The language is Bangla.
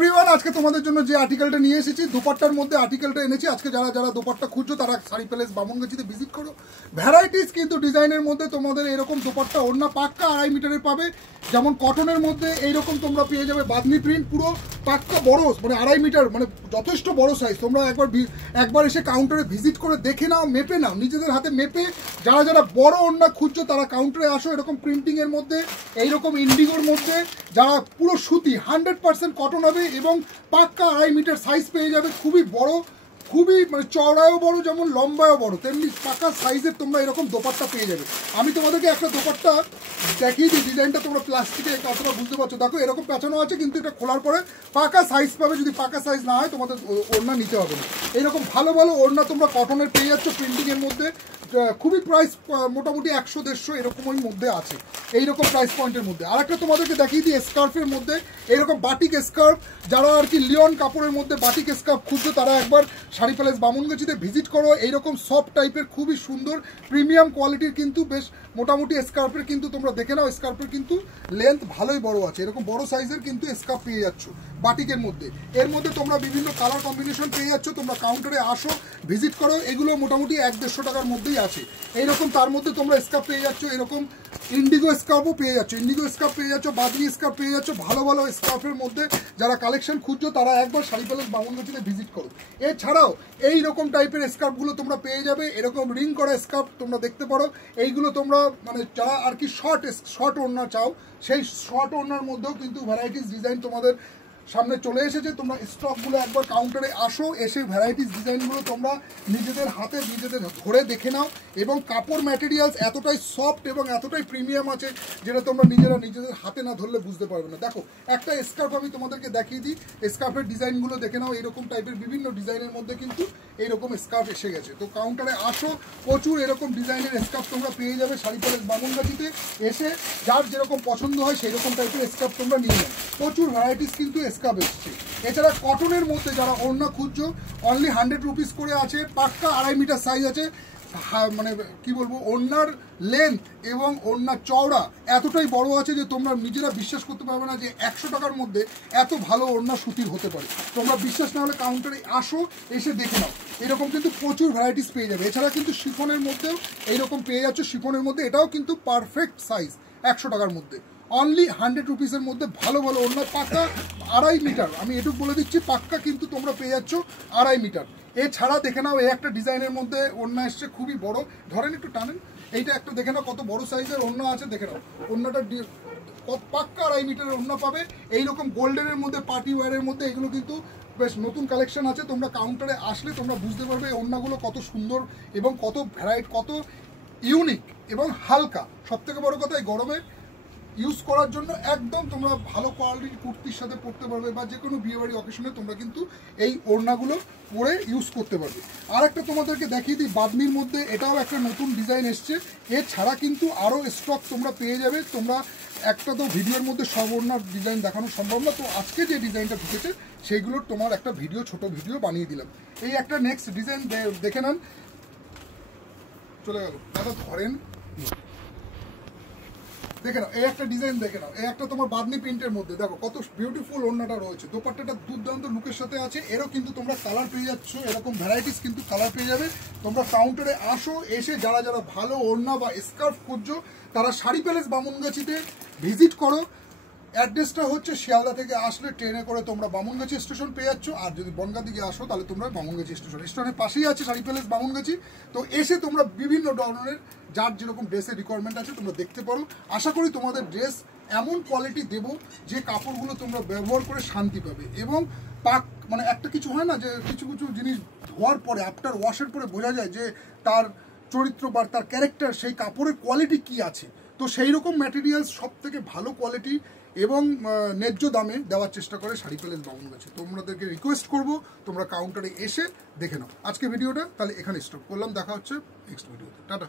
এভরিওয়ান, আজকে তোমাদের জন্য যে আর্টিকেলটা নিয়ে এসেছি, দুপাট্টার মধ্যে আর্টিকেলটা এনেছি। আজকে যারা যারা দুপাট্টা খুঁজছো তারা শাড়ি প্যালেস বামনগাছিতে ভিজিট করো। ভ্যারাইটিস কিন্তু ডিজাইনের মধ্যে তোমাদের এরকম দুপাট্টা ওড়না পাক্কা 2.5 মিটারের পাবে। যেমন কটনের মধ্যে এইরকম তোমরা পেয়ে যাবে বাঁধনি প্রিন্ট, পুরো পাক্কা বড়, মানে 2.5 মিটার, মানে যথেষ্ট বড় সাইজ। তোমরা একবার এসে কাউন্টারে ভিজিট করে দেখে নাও, মেপে নাও, নিজেদের হাতে মেপে। যারা যারা বড় ওড়না খুঁজছো তারা কাউন্টারে আসো। এরকম প্রিন্টিংয়ের মধ্যে, এইরকম ইন্ডিগোর মধ্যে, যারা পুরো সুতি 100% কটন হবে এবং পাক্কা 2.5 মিটার সাইজ পেয়ে যাবে। খুবই বড়, খুবই মানে চওড়ায়ও বড়, যেমন লম্বায়ও বড়, তেমনি পাকা সাইজের তোমরা এরকম দোপাট্টা পেয়ে যাবে। আমি তোমাদেরকে একটা দোপাট্টা দেখিয়ে দিই, ডিজাইনটা তোমরা প্লাস্টিকে কতটা বুঝতে পারছো। দেখো এরকম পেঁচানো আছে, কিন্তু এটা খোলার পরে পাকা সাইজ পাবে। যদি পাকা সাইজ না হয় তোমাদের ওড়না নিতে হবে না। এইরকম ভালো ভালো ওড়না তোমরা কটনের পেয়ে যাচ্ছ প্রিন্টিংয়ের মধ্যে। খুবই প্রাইস মোটামুটি 100-150 এরকমের মধ্যে আছে, এইরকম প্রাইস পয়েন্টের মধ্যে। আরেকটা তোমাদেরকে দেখিয়ে দিই স্কার্ফের মধ্যে, এইরকম বাটিক স্কার্ফ। যারা আর কি লিওন কাপড়ের মধ্যে বাটিক স্কার্ফ খুঁজছো তারা একবার শাড়ি প্যালেস বামনগাছিতে ভিজিট করো। এইরকম সফট টাইপের খুবই সুন্দর প্রিমিয়াম কোয়ালিটির কিন্তু বেশ মোটামুটি স্কার্ফের কিন্তু তোমরা দেখে নাও, স্কার্ফের কিন্তু লেন্থ ভালোই বড় আছে। এরকম বড় সাইজের কিন্তু স্কার্ফ পেয়ে যাচ্ছ বাটিকের মধ্যে। এর মধ্যে তোমরা বিভিন্ন কালার কম্বিনেশন পেয়ে যাচ্ছ। তোমরা কাউন্টারে আসো, ভিজিট করো। এগুলো মোটামুটি 100-150 টাকার মধ্যেই আছে। এইরকম তার মধ্যে তোমরা স্কার্ফ পেয়ে যাচ্ছ, এরকম ইন্ডিগো স্কার্ফও পেয়ে যাচ্ছ, ইন্ডিগো স্কার্ফ পেয়ে যাচ্ছ, বাদনি স্কার্ফ পেয়ে যাচ্ছ। ভালো ভালো স্কার্ফের মধ্যে যারা কালেকশন খুঁজছো তারা একবার শাড়ি প্যালেস বামনগাছিতে ভিজিট করো। এছাড়াও এইরকম টাইপের স্কার্ফগুলো তোমরা পেয়ে যাবে। এরকম রিং করা স্কার্ফ তোমরা দেখতে পারো। এইগুলো তোমরা মানে যারা আর কি শর্ট ওড়না চাও, সেই শর্ট ওড়নার মধ্যেও কিন্তু ভ্যারাইটিস ডিজাইন তোমাদের সামনে চলে এসেছে। তোমরা স্টকগুলো একবার কাউন্টারে আসো, এসে ভ্যারাইটিস ডিজাইনগুলো তোমরা নিজেদের হাতে নিজেদের ধরে দেখে নাও। এবং কাপড় ম্যাটেরিয়ালস এতটাই সফট এবং এতটাই প্রিমিয়াম আছে যেটা তোমরা নিজেদের হাতে না ধরলে বুঝতে পারবে না। দেখো একটা স্কার্ফ আমি তোমাদেরকে দেখিয়ে দিই, স্কার্ফের ডিজাইনগুলো দেখে নাও। এরকম টাইপের বিভিন্ন ডিজাইনের মধ্যে কিন্তু এইরকম স্কার্ফ এসে গেছে। তো কাউন্টারে আসো, প্রচুর এরকম ডিজাইনের স্কার্ফ তোমরা পেয়ে যাবে শাড়ি প্যালেস বামনগাছিতে। এসে যার যেরকম পছন্দ হয় সেই রকম টাইপের স্কার্ফ তোমরা নিয়ে নাও। প্রচুর ভ্যারাইটিস কিন্তু স্কার্ফ এসছে। এছাড়া কটনের মধ্যে যারা ওড়না খুঁজছো, অনলি 100 রুপিস করে আছে, পাক্কা 2.5 মিটার সাইজ আছে। মানে কি বলবো, ওড়নার লেন্থ এবং ওড়নার চওড়া এতটাই বড় আছে যে তোমরা নিজেরা বিশ্বাস করতে পারবে না যে 100 টাকার মধ্যে এত ভালো ওড়না সুতির হতে পারে। তোমরা বিশ্বাস না হলে কাউন্টারে আসো, এসে দেখে নাও। এরকম কিন্তু প্রচুর ভ্যারাইটিস পেয়ে যাবে। এছাড়া কিন্তু শিফনের মধ্যেও এইরকম পেয়ে যাচ্ছ, শিফনের মধ্যে এটাও কিন্তু পারফেক্ট সাইজ 100 টাকার মধ্যে। অনলি 100 রুপিসের মধ্যে ভালো ভালো ওড়না পাক্কা 2.5 মিটার, আমি এটুকু বলে দিচ্ছি, পাক্কা কিন্তু তোমরা পেয়ে যাচ্ছ 2.5 মিটার। এছাড়া দেখে নাও, এই একটা ডিজাইনের মধ্যে ওড়না এসছে খুবই বড়, ধরেন একটু টানেন, এইটা একটা দেখে নাও কত বড় সাইজের ওড়না আছে। দেখে নাও ওড়নাটা পাক্কা 2.5 মিটারের ওড়না পাবে। এইরকম গোল্ডেনের মধ্যে, পার্টি ওয়্যারের মধ্যে, এগুলো কিন্তু বেশ নতুন কালেকশন আছে। তোমরা কাউন্টারে আসলে তোমরা বুঝতে পারবে এই ওড়নাগুলো কত সুন্দর এবং কত ভ্যারাইটি, কত ইউনিক এবং হালকা। সবথেকে বড় কথা, এই গরমে ইউজ করার জন্য একদম তোমরা ভালো কোয়ালিটির কুর্তির সাথে পরতে পারবে, বা যে কোনো বিয়েবাড়ি অকেশনে তোমরা কিন্তু এই ওড়নাগুলো পরে ইউজ করতে পারবে। আর একটা তোমাদেরকে দেখিয়ে দিই বাদনির মধ্যে, এটাও একটা নতুন ডিজাইন এসছে। এছাড়া কিন্তু আরও স্টক তোমরা পেয়ে যাবে। তোমরা একটা তো ভিডিওর মধ্যে সব ওড়নার ডিজাইন দেখানো সম্ভব না, তো আজকে যে ডিজাইনটা ঢুকেছে সেইগুলোর তোমার একটা ভিডিও, ছোট ভিডিও বানিয়ে দিলাম। এই একটা নেক্সট ডিজাইন দেখে নেন, চলে গেল দাদা, ধরেন দেখে নাও। এই একটা ডিজাইন দেখে নাও, এই একটা তোমার বাদনি প্রিন্টের মধ্যে দেখো কত বিউটিফুল ওড়নাটা রয়েছে। দোপাট্টাটা দুর্দান্ত লুকের সাথে আছে। এরও কিন্তু তোমরা কালার পেয়ে যাচ্ছ, এরকম ভ্যারাইটিস কিন্তু কালার পেয়ে যাবে। তোমরা কাউন্টারে আসো, এসে যারা যারা ভালো ওড়না বা স্কার্ফ খুঁজছো তারা শাড়ি প্যালেস বামনগাছিতে ভিজিট করো। অ্যাড্রেসটা হচ্ছে শিয়ালদা থেকে আসলে ট্রেনে করে তোমরা বামনগাছি স্টেশন পেয়ে যাচ্ছ। আর যদি বনগাঁ দিকে আসো তাহলে তোমরা বামনগাছি স্টেশনের পাশেই আছে শাড়ি প্যালেস বামনগাছি। তো এসে তোমরা বিভিন্ন ধরনের যার যেরকম ড্রেসের রিকোয়ারমেন্ট আছে তোমরা দেখতে পারো। আশা করি তোমাদের ড্রেস এমন কোয়ালিটি দেবো যে কাপড়গুলো তোমরা ব্যবহার করে শান্তি পাবে। এবং মানে একটা কিছু হয় না যে কিছু কিছু জিনিস ধোয়ার পরে, আফটার ওয়াশের পরে বোঝা যায় যে তার চরিত্র বা তার ক্যারেক্টার, সেই কাপড়ের কোয়ালিটি কি আছে। তো সেই রকম ম্যাটেরিয়ালস সব থেকে ভালো কোয়ালিটি এবং ন্যায্য দামে দেওয়ার চেষ্টা করে শাড়ি প্যালেস বামনগাছি। তোমাদেরকে রিকোয়েস্ট করবো তোমরা কাউন্টারে এসে দেখে নাও। আজকে ভিডিওটা তাহলে এখানে স্টপ করলাম, দেখা হচ্ছে নেক্সট ভিডিওতে। টাটা।